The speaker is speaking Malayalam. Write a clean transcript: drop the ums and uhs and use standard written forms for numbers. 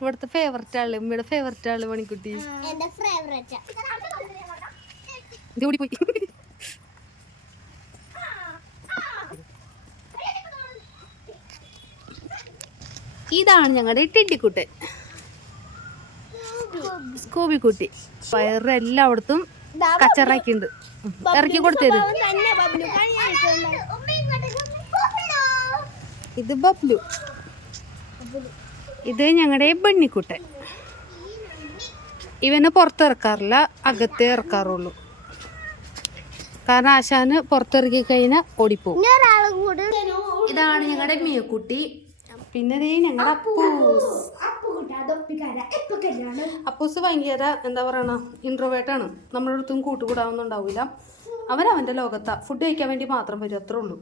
ഇവിടുത്തെ ഫേവററ്റ് ആള്, ഉമ്മയുടെ ഫേവററ്റ് ആള് മണിക്കുട്ടി. ഇത് ഓടിപ്പോയി. ഇതാണ് ഞങ്ങളുടെ ടിഡിക്കുട്ടൻ, സ്കൂബിക്കുട്ടി. വയറെല്ലായിടത്തും കച്ചറാക്കിണ്ട്. ഇറക്കി കൊടുത്തത്. ഇത് ബബ്ലു. ഇത് ഞങ്ങളുടെ ബണ്ണിക്കുട്ടൻ. ഇവനെ പുറത്തിറക്കാറില്ല, അകത്തേ ഇറക്കാറുള്ളൂ. കാരണം ആശാന് പുറത്തിറക്കി കഴിഞ്ഞാൽ ഓടിപ്പോവും. ഇതാണ് ഞങ്ങളുടെ മിയക്കുട്ടി. പിന്നെ ഞങ്ങളുടെ അപ്പൂസ് ഭയങ്കര എന്താ പറയണ ഇൻട്രോവേർട്ടാണ്. നമ്മുടെ അടുത്തും കൂട്ടുകൂടാവുന്നുണ്ടാവില്ല. അവനവൻ്റെ ലോകത്താ. ഫുഡ് കഴിക്കാൻ വേണ്ടി മാത്രം വരും, അത്രേ ഉള്ളൂ.